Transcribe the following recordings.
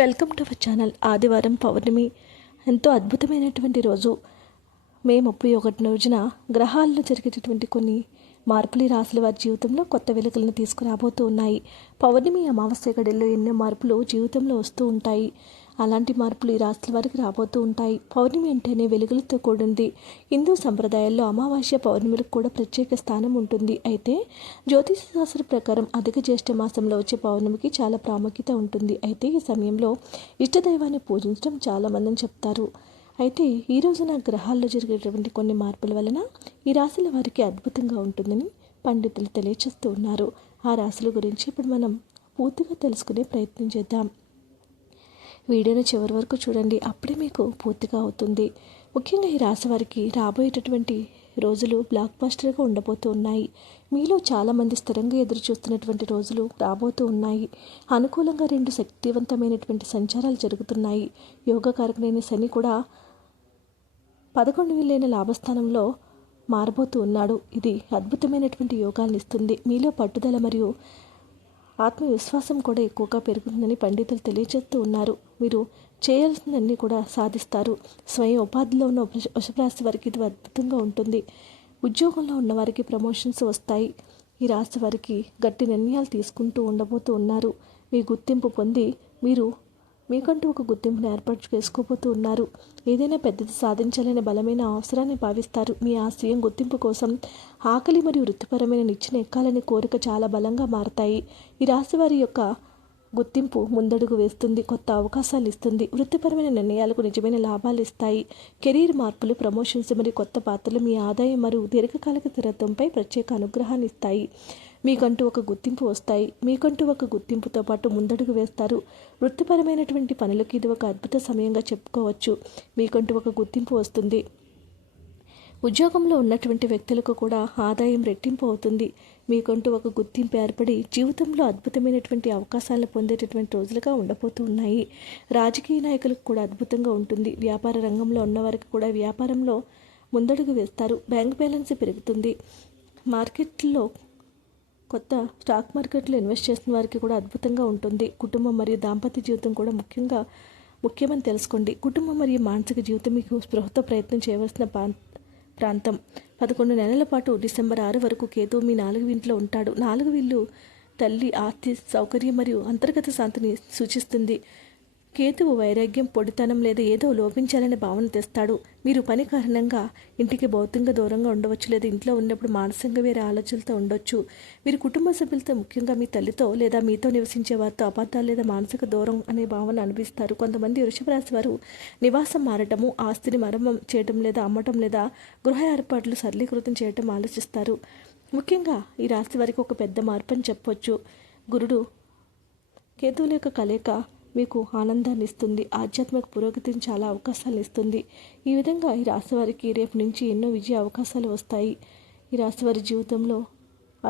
Welcome to our channel. ఆదివారం పౌర్ణమి ఎంతో అద్భుతమైనటువంటి రోజు. మే 31 రోజున గ్రహాల్లో జరిగేటటువంటి కొన్ని మార్పులు ఈ రాశుల వారి జీవితంలో కొత్త వెలుగులను తీసుకురాబోతూ ఉన్నాయి. పౌర్ణమి అమావాస్య గడిలో ఎన్నో మార్పులు జీవితంలో వస్తూ ఉంటాయి. అలాంటి మార్పులు ఈ రాశుల వారికి రాబోతూ ఉంటాయి. పౌర్ణమి అంటేనే వెలుగులతో కూడింది. హిందూ సంప్రదాయాల్లో అమావాస్య పౌర్ణమిలకు కూడా ప్రత్యేక స్థానం ఉంటుంది. అయితే జ్యోతిష శాస్త్ర ప్రకారం అధిక జ్యేష్ఠ మాసంలో వచ్చే పౌర్ణమికి చాలా ప్రాముఖ్యత ఉంటుంది. అయితే ఈ సమయంలో ఇష్టదైవాన్ని పూజించడం చాలామందిని చెప్తారు. అయితే ఈ రోజున గ్రహాల్లో జరిగేటువంటి కొన్ని మార్పుల వలన ఈ రాశుల వారికి అద్భుతంగా ఉంటుందని పండితులు తెలియచేస్తూ ఉన్నారు. ఆ రాశుల గురించి ఇప్పుడు మనం పూర్తిగా తెలుసుకునే ప్రయత్నం చేద్దాం. వీడియోని చివరి వరకు చూడండి, అప్పుడే మీకు పూర్తిగా అవుతుంది. ముఖ్యంగా ఈ రాశి వారికి రాబోయేటటువంటి రోజులు బ్లాక్ బస్టర్గా ఉండబోతూ ఉన్నాయి. మీలో చాలామంది స్థిరంగా ఎదురు చూస్తున్నటువంటి రోజులు రాబోతూ ఉన్నాయి. అనుకూలంగా 2 శక్తివంతమైనటువంటి సంచారాలు జరుగుతున్నాయి. యోగకారకుడైన శని కూడా 11 వీలైన లాభస్థానంలో మారబోతూ ఉన్నాడు. ఇది అద్భుతమైనటువంటి యోగాలను ఇస్తుంది. మీలో పట్టుదల మరియు ఆత్మవిశ్వాసం కూడా ఎక్కువగా పెరుగుతుందని పండితులు తెలియజేస్తూ ఉన్నారు. మీరు చేయాల్సినవన్నీ కూడా సాధిస్తారు. స్వయం ఉపాధిలో ఉన్న వృషభరాశి వారికి ఇది అద్భుతంగా ఉంటుంది. ఉద్యోగంలో ఉన్న వారికి ప్రమోషన్స్ వస్తాయి. ఈ రాశి వారికి గట్టి నిర్ణయాలు తీసుకుంటూ ఉండబోతూ ఉన్నారు. మీ గుర్తింపు పొంది మీకంటూ ఒక గుర్తింపును ఏర్పాటు చేసుకోబోతూ ఉన్నారు. ఏదైనా పెద్దది సాధించాలనే బలమైన అవసరాన్ని భావిస్తారు. మీ ఆశయం గుర్తింపు కోసం ఆకలి మరియు వృత్తిపరమైన నిచ్చెన ఎక్కాలనే కోరిక చాలా బలంగా మారతాయి. ఈ రాశి వారి యొక్క గుర్తింపు ముందడుగు వేస్తుంది, కొత్త అవకాశాలు ఇస్తుంది. వృత్తిపరమైన నిర్ణయాలకు నిజమైన లాభాలు ఇస్తాయి. కెరీర్ మార్పులు, ప్రమోషన్స్ మరియు కొత్త పాత్రలు మీ ఆదాయం మరియు దీర్ఘకాలిక స్థిరత్వంపై ప్రత్యేక అనుగ్రహాన్ని ఇస్తాయి. మీకంటూ ఒక గుర్తింపు వస్తాయి. మీకంటూ ఒక గుర్తింపుతో పాటు ముందడుగు వేస్తారు. వృత్తిపరమైనటువంటి పనులకు ఇది ఒక అద్భుత సమయంగా చెప్పుకోవచ్చు. మీకంటూ ఒక గుర్తింపు వస్తుంది. ఉద్యోగంలో ఉన్నటువంటి వ్యక్తులకు కూడా ఆదాయం రెట్టింపు అవుతుంది. మీకంటూ ఒక గుర్తింపు ఏర్పడి జీవితంలో అద్భుతమైనటువంటి అవకాశాలను పొందేటటువంటి రోజులుగా ఉండబోతూ ఉన్నాయి. రాజకీయ నాయకులకు కూడా అద్భుతంగా ఉంటుంది. వ్యాపార రంగంలో ఉన్నవారికి కూడా వ్యాపారంలో ముందడుగు వేస్తారు. బ్యాంక్ బ్యాలెన్స్ పెరుగుతుంది. మార్కెట్లో కొత్త స్టాక్ మార్కెట్లో ఇన్వెస్ట్ చేస్తున్న వారికి కూడా అద్భుతంగా ఉంటుంది. కుటుంబం మరియు దాంపత్య జీవితం కూడా ముఖ్యమని తెలుసుకోండి. కుటుంబం మరియు మానసిక జీవితం మీకు స్పృహతో ప్రయత్నం చేయవలసిన ప్రాంతం. 11 నెలల పాటు డిసెంబర్ 6 వరకు కేతు మీ 4వ ఇంట్లో ఉంటాడు. 4వ ఇల్లు తల్లి, ఆస్తి, సౌకర్యం మరియు అంతర్గత శాంతిని సూచిస్తుంది. కేతువు వైరాగ్యం, పొడితనం లేదా ఏదో లోపించాలనే భావన తెస్తాడు. మీరు పని కారణంగా ఇంటికి భౌతికంగా దూరంగా ఉండవచ్చు, లేదా ఇంట్లో ఉన్నప్పుడు మానసికంగా వేరే ఆలోచనలతో ఉండొచ్చు. మీరు కుటుంబ సభ్యులతో, ముఖ్యంగా మీ తల్లితో లేదా మీతో నివసించే వారితో అబద్ధాలు లేదా మానసిక దూరం అనే భావన అనిపిస్తారు. కొంతమంది వృషభ రాశి వారు నివాసం మారటము, ఆస్తిని మరమ్మం చేయటం లేదా అమ్మటం లేదా గృహ ఏర్పాట్లు సరళీకృతం చేయటం ఆలోచిస్తారు. ముఖ్యంగా ఈ రాశి వారికి ఒక పెద్ద మార్పు అని చెప్పొచ్చు. గురుడు కేతువుల యొక్క కలయిక మీకు ఆనందాన్ని ఇస్తుంది. ఆధ్యాత్మిక పురోగతిని చాలా అవకాశాలు ఇస్తుంది. ఈ విధంగా ఈ రాశి వారికి రేపు నుంచి ఎన్నో విజయ అవకాశాలు వస్తాయి. ఈ రాశి వారి జీవితంలో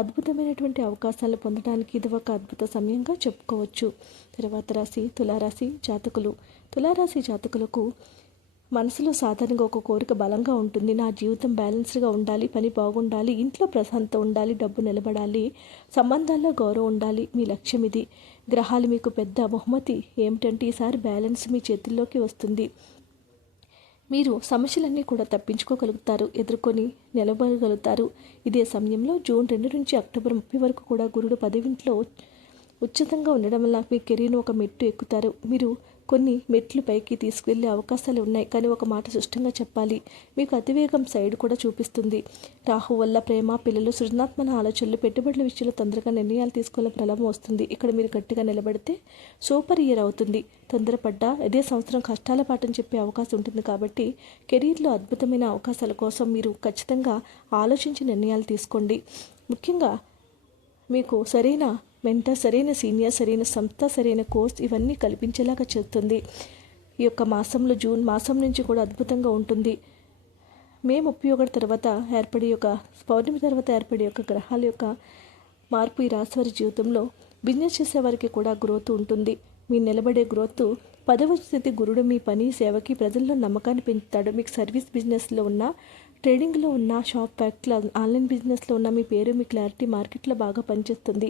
అద్భుతమైనటువంటి అవకాశాలు పొందడానికి ఇది ఒక అద్భుత సమయంగా చెప్పుకోవచ్చు. తర్వాత రాశి తులారాశి జాతకులు. తులారాశి జాతకులకు మనసులో సాధారణంగా ఒక కోరిక బలంగా ఉంటుంది. నా జీవితం బ్యాలెన్స్డ్గా ఉండాలి, పని బాగుండాలి, ఇంట్లో ప్రశాంతత ఉండాలి, డబ్బు నిలబడాలి, సంబంధాల్లో గౌరవం ఉండాలి. మీ లక్ష్యం ఇది. గ్రహాలు మీకు పెద్ద బహుమతి ఏమిటంటే ఈసారి బ్యాలెన్స్ మీ చేతుల్లోకి వస్తుంది. మీరు సమస్యలన్నీ కూడా తప్పించుకోగలుగుతారు, ఎదుర్కొని నిలబడగలుగుతారు. ఇదే సమయంలో జూన్ 2 నుంచి అక్టోబర్ 30 వరకు కూడా గురుడు 10వ ఇంట్లో ఉచితంగా ఉండడం వల్ల మీ కెరీర్ను ఒక మెట్టు ఎక్కుతారు. మీరు కొన్ని మెట్లు పైకి తీసుకువెళ్ళే అవకాశాలు ఉన్నాయి. కానీ ఒక మాట స్పష్టంగా చెప్పాలి, మీకు అతివేగం సైడ్ కూడా చూపిస్తుంది. రాహు వల్ల ప్రేమ, పిల్లలు, సృజనాత్మక ఆలోచనలు, పెట్టుబడుల విషయంలో తొందరగా నిర్ణయాలు తీసుకోవాలని ప్రలోభం వస్తుంది. ఇక్కడ మీరు గట్టిగా నిలబడితే సూపర్ ఇయర్ అవుతుంది. తొందరపడ్డా ఇదే సంవత్సరం కష్టాల పాఠం చెప్పే అవకాశం ఉంటుంది. కాబట్టి కెరీర్లో అద్భుతమైన అవకాశాల కోసం మీరు ఖచ్చితంగా ఆలోచించి నిర్ణయాలు తీసుకోండి. ముఖ్యంగా మీకు సరైన మెంటర్, సరైన సీనియర్, సరైన సంస్థ, సరైన కోర్స్ ఇవన్నీ కల్పించేలాగా చేస్తుంది. ఈ యొక్క మాసంలో జూన్ మాసం నుంచి కూడా అద్భుతంగా ఉంటుంది. మే 31 తర్వాత ఏర్పడే యొక్క పౌర్ణమి తర్వాత ఏర్పడే యొక్క గ్రహాల యొక్క మార్పు ఈ రాశి వారి జీవితంలో బిజినెస్ చేసే వారికి కూడా గ్రోత్ ఉంటుంది. మీ నిలబడే గ్రోత్ 10వ స్థితి గురుడు మీ పని, సేవకి, ప్రజల్లో నమ్మకాన్ని పెంచుతాడు. మీకు సర్వీస్ బిజినెస్లో ఉన్న ట్రేడింగ్లో ఉన్న షాప్ ఫ్యాక్టరీలో ఆన్లైన్ బిజినెస్లో ఉన్న మీ పేరు మీ క్లారిటీ మార్కెట్లో బాగా పనిచేస్తుంది.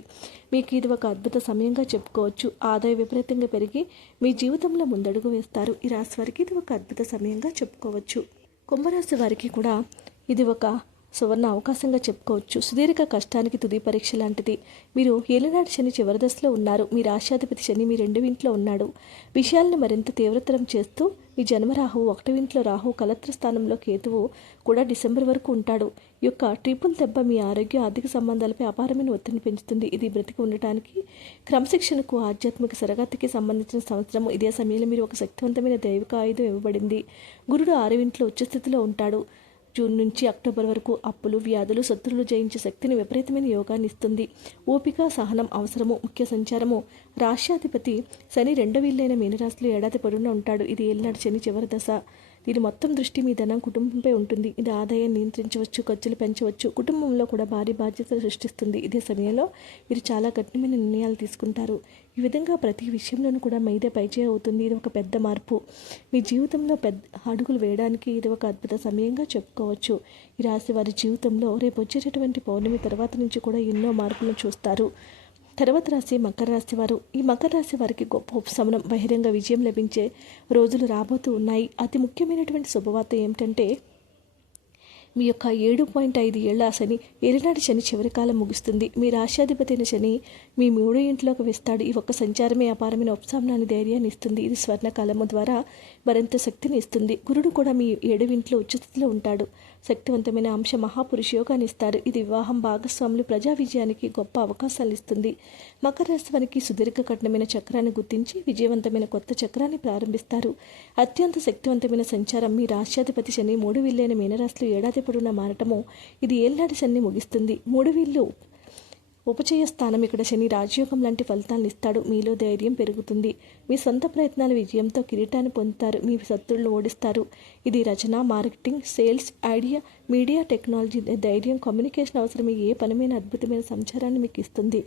మీకు ఇది ఒక అద్భుత సమయంగా చెప్పుకోవచ్చు. ఆదాయం విపరీతంగా పెరిగి మీ జీవితంలో ముందడుగు వేస్తారు. ఈ రాశి వారికి ఇది ఒక అద్భుత సమయంగా చెప్పుకోవచ్చు. కుంభరాశి వారికి కూడా ఇది ఒక సువర్ణ అవకాశంగా చెప్పుకోవచ్చు. సుదీర్ఘ కష్టానికి తుది పరీక్ష లాంటిది. మీరు ఏలినాటి శని చివరి దశలో ఉన్నారు. మీ రాశ్యాధిపతి శని మీ 2వ ఇంట్లో ఉన్నాడు. విషయాలను మరింత తీవ్రతరం చేస్తూ మీ జన్మరాహువు 1వ ఇంట్లో, రాహువు కలత్ర స్థానంలో, కేతువు కూడా డిసెంబర్ వరకు ఉంటాడు. ఈ యొక్క ట్రిపుల్ దెబ్బ మీ ఆరోగ్య ఆర్థిక సంబంధాలపై అపారమైన ఒత్తిడిని పెంచుతుంది. ఇది బ్రతికి ఉండటానికి క్రమశిక్షణకు ఆధ్యాత్మిక సరగతికి సంబంధించిన సంవత్సరం. ఇదే సమయంలో మీరు ఒక శక్తివంతమైన దైవిక ఆయుధం ఇవ్వబడింది. గురుడు 6వ ఇంట్లో ఉచ్చస్థితిలో ఉంటాడు. జూన్ నుంచి అక్టోబర్ వరకు అప్పులు, వ్యాధులు, శత్రువులు జయించే శక్తిని, విపరీతమైన యోగాన్ని ఇస్తుంది. ఓపిక, సహనం అవసరము. ముఖ్య సంచారము. రాశ్యాధిపతి శని 2వ ఇల్లైన మీనరాశిలో ఏడాది పొడవునా ఉంటాడు. ఇది ఏలినాటి శని చివరి దశ. దీని మొత్తం దృష్టి మీ ధనం, కుటుంబంపై ఉంటుంది. ఇది ఆదాయాన్ని నియంత్రించవచ్చు, ఖర్చులు పెంచవచ్చు, కుటుంబంలో కూడా భారీ బాధ్యతలు సృష్టిస్తుంది. ఇదే సమయంలో మీరు చాలా కఠినమైన నిర్ణయాలు తీసుకుంటారు. ఈ విధంగా ప్రతి విషయంలోనూ కూడా మీదే పైచేయి అవుతుంది. ఇది ఒక పెద్ద మార్పు. మీ జీవితంలో పెద్ద అడుగులు వేయడానికి ఇది ఒక అద్భుత సమయంగా చెప్పుకోవచ్చు. ఈ రాశి వారి జీవితంలో రేపు వచ్చేటటువంటి పౌర్ణమి తర్వాత నుంచి కూడా ఎన్నో మార్పులను చూస్తారు. తర్వాత రాశి మకర రాశి వారు. ఈ మకర రాశి వారికి గొప్ప ఉపశమనం, బహిరంగ విజయం లభించే రోజులు రాబోతూ ఉన్నాయి. అతి ముఖ్యమైనటువంటి శుభవార్త ఏమిటంటే మీ యొక్క 7.5 ఏళ్ల శని, ఏలినాటి శని చివరి కాలం ముగుస్తుంది. మీ రాశ్యాధిపతి అయిన శని మీ 3వ ఇంట్లోకి వేస్తాడు. ఈ ఒక్క సంచారమే అపారమైన ఉపశమనాన్ని, ధైర్యాన్ని ఇస్తుంది. ఇది స్వర్ణకాలము ద్వారా మరింత శక్తిని ఇస్తుంది. గురుడు కూడా మీ 7వ ఇంట్లో ఉచ్చస్థితిలో ఉంటాడు. శక్తివంతమైన అంశ మహాపురుష యోగాన్ని ఇస్తారు. ఇది వివాహం, భాగస్వాములు, ప్రజా విజయానికి గొప్ప అవకాశాలు ఇస్తుంది. మకర రాశి వారికి సుదీర్ఘ కఠినమైన చక్రాన్ని గుర్తించి విజయవంతమైన కొత్త చక్రాన్ని ప్రారంభిస్తారు. అత్యంత శక్తివంతమైన సంచారం. మీ రాశ్యాధిపతి శని 3వ ఇల్లైన మీనరాశిలో ఏడాది పొడవునా మారటము ఇది ఏలినాటి శని ముగిస్తుంది. 3వ ఇల్లు ఉపచయ స్థానం. ఇక్కడ శని రాజయోగం లాంటి ఫలితాలను ఇస్తాడు. మీలో ధైర్యం పెరుగుతుంది. మీ సొంత ప్రయత్నాల విజయంతో కిరీటాన్ని పొందుతారు. మీ శత్రువులను ఓడిస్తారు. ఇది రచన, marketing, sales, idea, media, technology, ధైర్యం, కమ్యూనికేషన్ అవసరమే ఏ పనమైన అద్భుతమైన సంచారాన్ని మీకు ఇస్తుంది.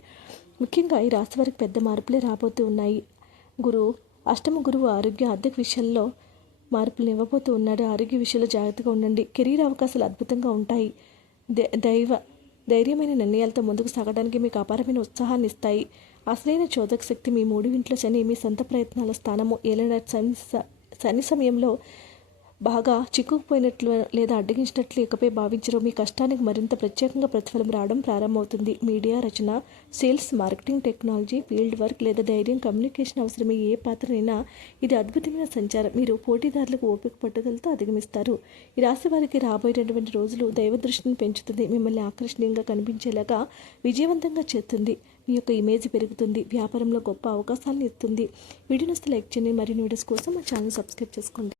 ముఖ్యంగా ఈ రాశి వారికి పెద్ద మార్పులే రాబోతూ ఉన్నాయి. అష్టమ గురువు ఆరోగ్య, ఆర్థిక విషయాల్లో మార్పులను ఇవ్వబోతూ ఉన్నాడు. ఆరోగ్య విషయంలో జాగ్రత్తగా ఉండండి. కెరీర్ అవకాశాలు అద్భుతంగా ఉంటాయి. ధైర్యమైన నిర్ణయాలతో ముందుకు సాగడానికి మీకు అపారమైన ఉత్సాహాన్ని ఇస్తాయి. అసలైన చోదక శక్తి మీ 3వ ఇంట్లో శని మీ సొంత ప్రయత్నాల స్థానము. ఏలినాటి శని సమయంలో బాగా చిక్కుకుపోయినట్లు లేదా అడ్డగించినట్లు ఇకపై భావించరు. మీ కష్టానికి మరింత ప్రత్యేకంగా ప్రతిఫలం రావడం ప్రారంభమవుతుంది. మీడియా, రచన, sales, marketing, technology, field work లేదా ధైర్యం, కమ్యూనికేషన్ అవసరమే ఏ పాత్రనైనా ఇది అద్భుతమైన సంచారం. మీరు పోటీదారులకు ఓపిక పట్టుదలతో అధిగమిస్తారు. ఈ రాశి వారికి రాబోయేటటువంటి రోజులు దైవ దృష్టిని పెంచుతుంది. మిమ్మల్ని ఆకర్షణీయంగా కనిపించేలాగా విజయవంతంగా చేస్తుంది. మీ యొక్క ఇమేజ్ పెరుగుతుంది. వ్యాపారంలో గొప్ప అవకాశాలను ఇస్తుంది. వీడియోని లైక్ చేయండి. మరిన్ని వీడియోస్ కోసం మా ఛానల్ సబ్స్క్రైబ్ చేసుకోండి.